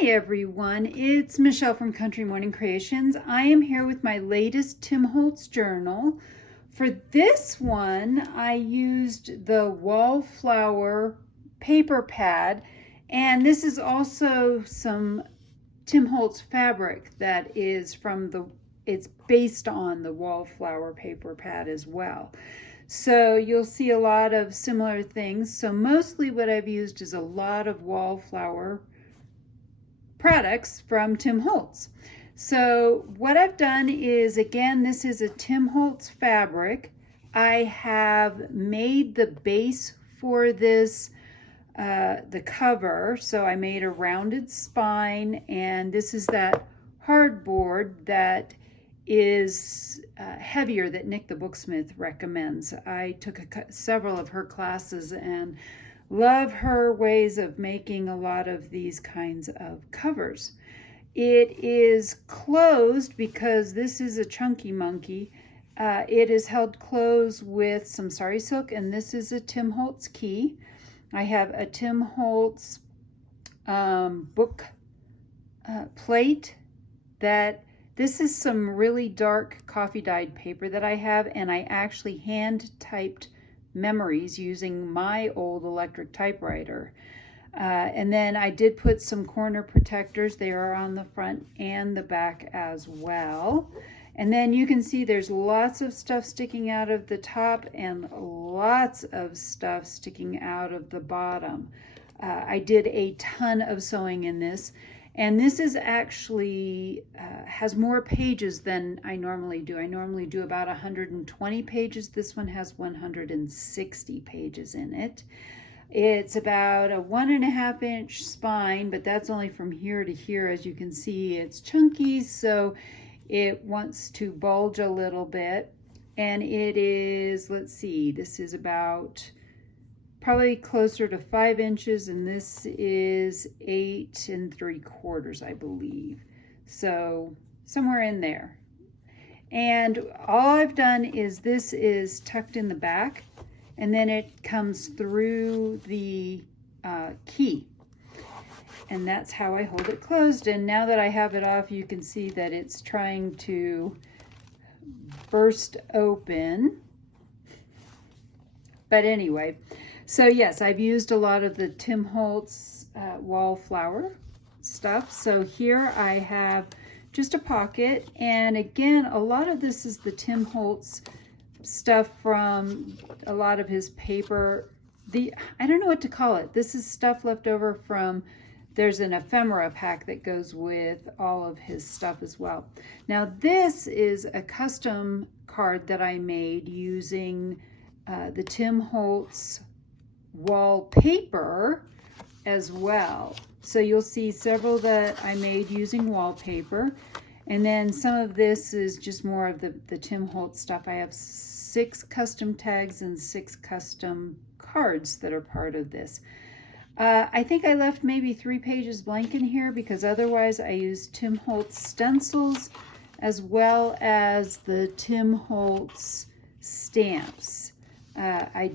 Hi everyone, it's Michelle from Country Morning Creations. I am here with my latest Tim Holtz journal. For this one, I used the Wallflower paper pad, and this is also some Tim Holtz fabric that is it's based on the Wallflower paper pad as well. So you'll see a lot of similar things. So mostly what I've used is a lot of Wallflower products from Tim Holtz. So what I've done is, again, this is a Tim Holtz fabric. I have made the base for this, the cover. So I made a rounded spine, and this is that hardboard that is heavier that Nick the Booksmith recommends. I took several of her classes and love her ways of making a lot of these kinds of covers. It is closed because this is a chunky monkey. It is held closed with some sari silk, and this is a Tim Holtz key. I have a Tim Holtz book plate that this is some really dark coffee dyed paper that I have, and I actually hand typed memories using my old electric typewriter. And then I did put some corner protectors. They are on the front and the back as well. And then you can see there's lots of stuff sticking out of the top and lots of stuff sticking out of the bottom. I did a ton of sewing in this. And this is actually, has more pages than I normally do. I normally do about 120 pages. This one has 160 pages in it. It's about a 1.5 inch spine, but that's only from here to here. As you can see, it's chunky, so it wants to bulge a little bit. And it is, let's see, this is about probably closer to 5 inches, and this is 8 3/4, I believe. So somewhere in there. And all I've done is this is tucked in the back, and then it comes through the key. And that's how I hold it closed. And now that I have it off, you can see that it's trying to burst open. But anyway, so yes, I've used a lot of the Tim Holtz Wallflower stuff. So here I have just a pocket, and again, a lot of this is the Tim Holtz stuff from a lot of his paper. I don't know what to call it. This is stuff left over from, there's an ephemera pack that goes with all of his stuff as well. Now this is a custom card that I made using the Tim Holtz wallpaper as well. So you'll see several that I made using wallpaper, and then some of this is just more of the Tim Holtz stuff. I have 6 custom tags and 6 custom cards that are part of this. I think I left maybe 3 pages blank in here because otherwise I used Tim Holtz stencils as well as the Tim Holtz stamps. I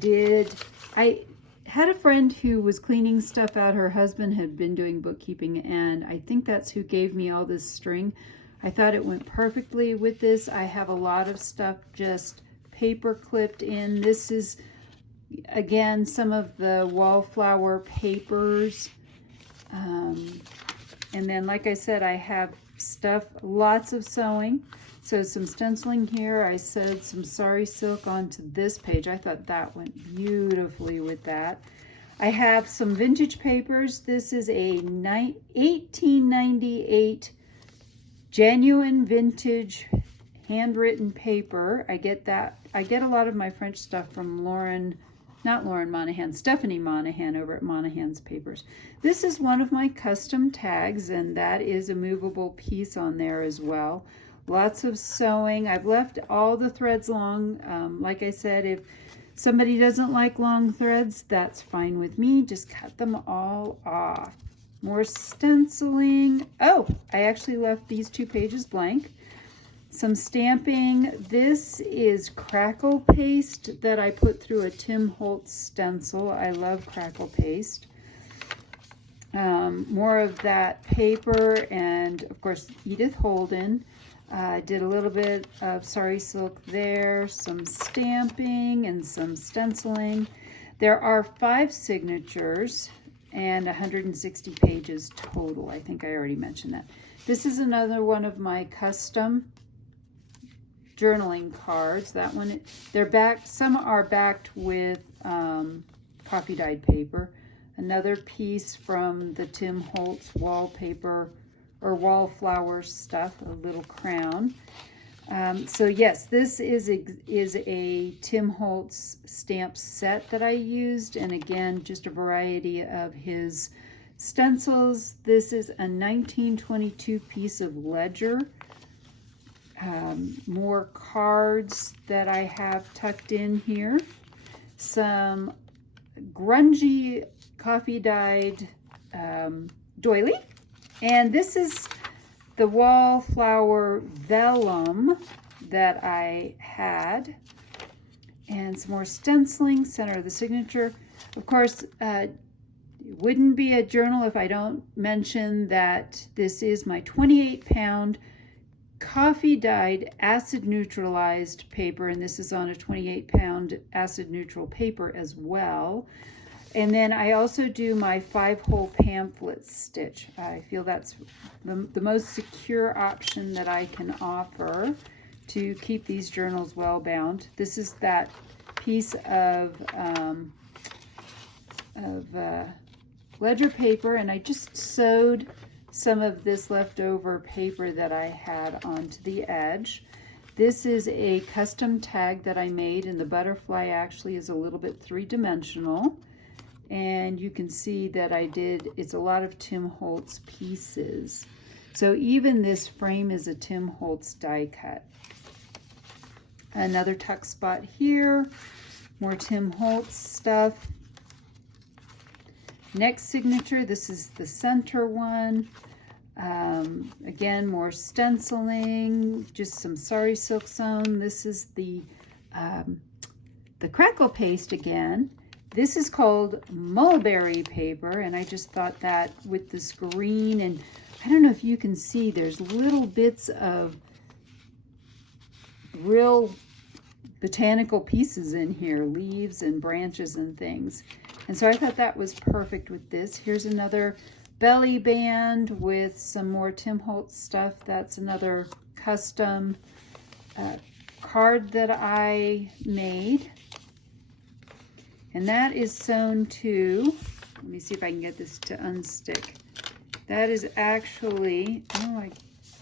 had a friend who was cleaning stuff out. Her husband had been doing bookkeeping, and I think that's who gave me all this string. I thought it went perfectly with this. I have a lot of stuff just paper clipped in. This is, again, some of the Wallflower papers. And then, like I said, I have stuff, lots of sewing. So some stenciling here. I sewed some sari silk onto this page. I thought that went beautifully with that. I have some vintage papers. This is a 1898 genuine vintage handwritten paper. I get a lot of my French stuff from Stephanie Monahan over at Monahan's Papers. This is one of my custom tags, and that is a movable piece on there as well. Lots of sewing. I've left all the threads long. Like I said, if somebody doesn't like long threads, that's fine with me. Just cut them all off. More stenciling. Oh, I actually left these 2 pages blank. Some stamping. This is crackle paste that I put through a Tim Holtz stencil. I love crackle paste. more of that paper, and of course Edith Holden. Did a little bit of sari silk there, some stamping and some stenciling. There are 5 signatures and 160 pages total. I think I already mentioned that. This is another one of my custom journaling cards. That one, they're backed, some are backed with coffee dyed paper. Another piece from the Tim Holtz wallpaper or Wallflower stuff, a little crown. So yes, this is a Tim Holtz stamp set that I used, and again, just a variety of his stencils. This is a 1922 piece of ledger. More cards that I have tucked in here. Some grungy coffee dyed doily. And this is the Wallflower vellum that I had. And some more stenciling, center of the signature. Of course, it wouldn't be a journal if I don't mention that this is my 28-pound coffee dyed acid neutralized paper, and this is on a 28-pound acid neutral paper as well. And then I also do my 5-hole pamphlet stitch. I feel that's the most secure option that I can offer to keep these journals well bound. This is that piece of ledger paper, and I just sewed some of this leftover paper that I had onto the edge. This is a custom tag that I made, and the butterfly actually is a little bit 3-dimensional. And you can see that it's a lot of Tim Holtz pieces. So even this frame is a Tim Holtz die cut. Another tuck spot here, more Tim Holtz stuff. Next signature, this is the center one. Again, more stenciling, just some sari silk sewn. This is the crackle paste again. This is called mulberry paper, and I just thought that with this green, and I don't know if you can see, there's little bits of real botanical pieces in here, leaves and branches and things. And so I thought that was perfect with this. Here's another belly band with some more Tim Holtz stuff. That's another custom card that I made. And that is sewn to, let me see if I can get this to unstick. That is actually, oh, I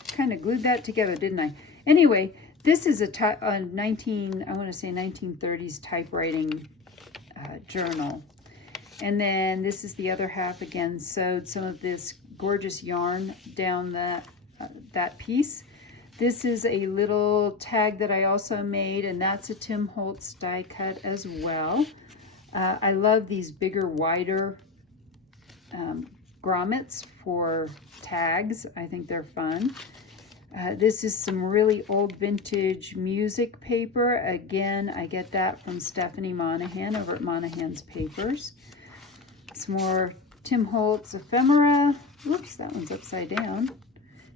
kind of glued that together, didn't I? Anyway, this is a 1930s typewriting journal. And then this is the other half, again, sewed some of this gorgeous yarn down that piece. This is a little tag that I also made, and that's a Tim Holtz die cut as well. I love these bigger, wider grommets for tags. I think they're fun. This is some really old vintage music paper. Again, I get that from Stephanie Monahan over at Monahan's Papers. Some more Tim Holtz ephemera. Oops, that one's upside down.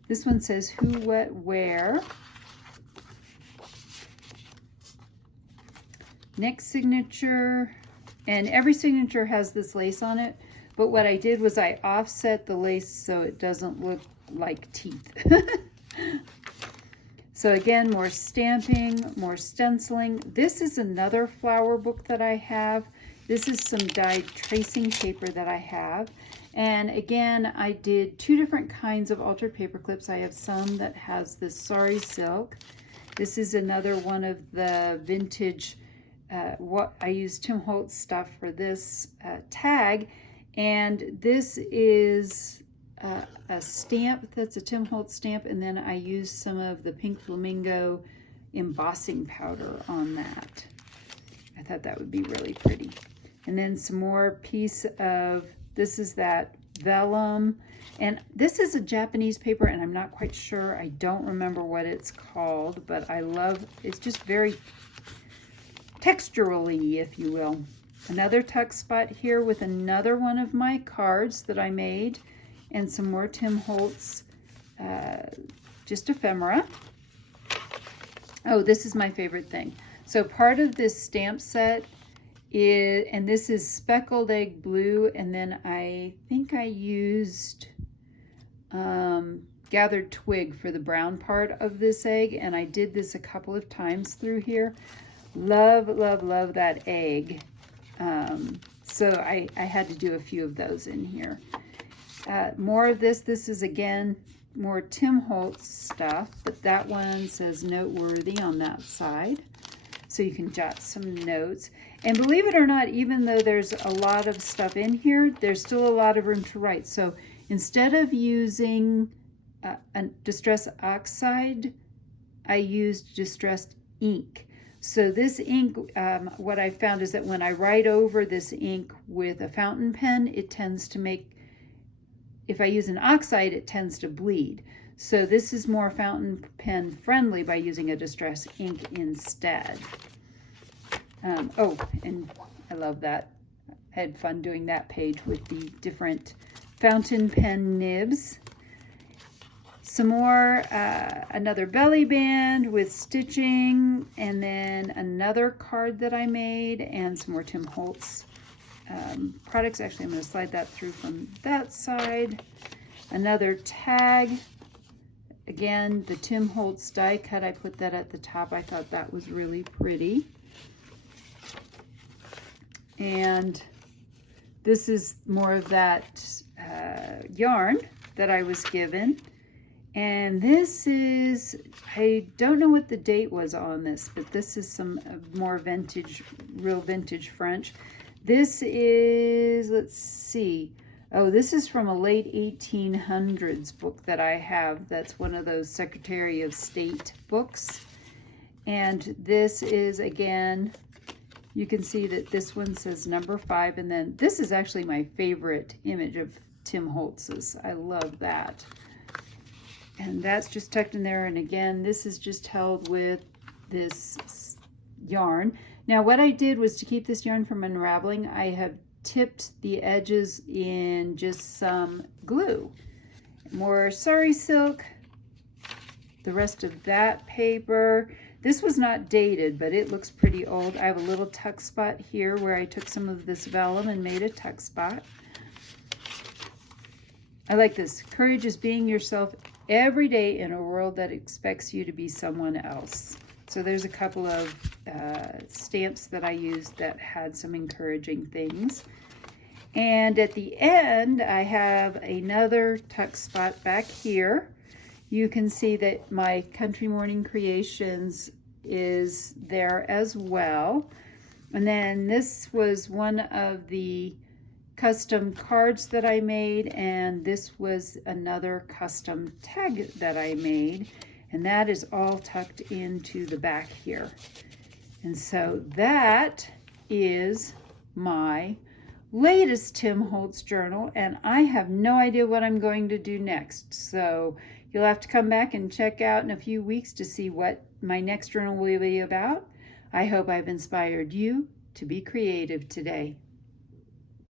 This one says who, what, where. Next signature. And every signature has this lace on it, but what I did was I offset the lace so it doesn't look like teeth. So again, more stamping, more stenciling. This is another flower book that I have. This is some dyed tracing paper that I have. And again, I did 2 different kinds of altered paper clips. I have some that has this sari silk. This is another one of the vintage what I use Tim Holtz stuff for this tag, and this is a stamp that's a Tim Holtz stamp, and then I use some of the Pink Flamingo embossing powder on that. I thought that would be really pretty. And then some more piece of, this is that vellum, and this is a Japanese paper, and I'm not quite sure, I don't remember what it's called, but I love, it's just very texturally, if you will. Another tuck spot here with another one of my cards that I made, and some more Tim Holtz just ephemera. Oh, this is my favorite thing. So part of this stamp set is, and this is speckled egg blue, and then I think I used gathered twig for the brown part of this egg, and I did this a couple of times through here. Love, love, love that egg. So I had to do a few of those in here. More of this. This is, again, more Tim Holtz stuff, but that one says noteworthy on that side. So you can jot some notes. And believe it or not, even though there's a lot of stuff in here, there's still a lot of room to write. So instead of using a distress oxide, I used distressed ink. So this ink, what I found is that when I write over this ink with a fountain pen, it tends to make, if I use an oxide, it tends to bleed. So this is more fountain pen friendly by using a distress ink instead. Oh, and I love that. I had fun doing that page with the different fountain pen nibs. Some more, another belly band with stitching, and then another card that I made, and some more Tim Holtz products. Actually, I'm going to slide that through from that side. Another tag. Again, the Tim Holtz die cut, I put that at the top. I thought that was really pretty. And this is more of that yarn that I was given. And this is, I don't know what the date was on this, but this is some more vintage, real vintage French. This is, let's see. Oh, this is from a late 1800s book that I have. That's one of those Secretary of State books. And this is, again, you can see that this one says number 5. And then this is actually my favorite image of Tim Holtz's. I love that. And that's just tucked in there. And again, this is just held with this yarn. Now, what I did was to keep this yarn from unraveling, I have tipped the edges in just some glue. More sari silk, the rest of that paper. This was not dated, but it looks pretty old. I have a little tuck spot here where I took some of this vellum and made a tuck spot. I like this. Courage is being yourself every day in a world that expects you to be someone else. So there's a couple of stamps that I used that had some encouraging things. And at the end, I have another tuck spot back here. You can see that my Country Morning Creations is there as well. And then this was one of the custom cards that I made, and this was another custom tag that I made, and that is all tucked into the back here. And so that is my latest Tim Holtz journal, and I have no idea what I'm going to do next. So you'll have to come back and check out in a few weeks to see what my next journal will be about. I hope I've inspired you to be creative today.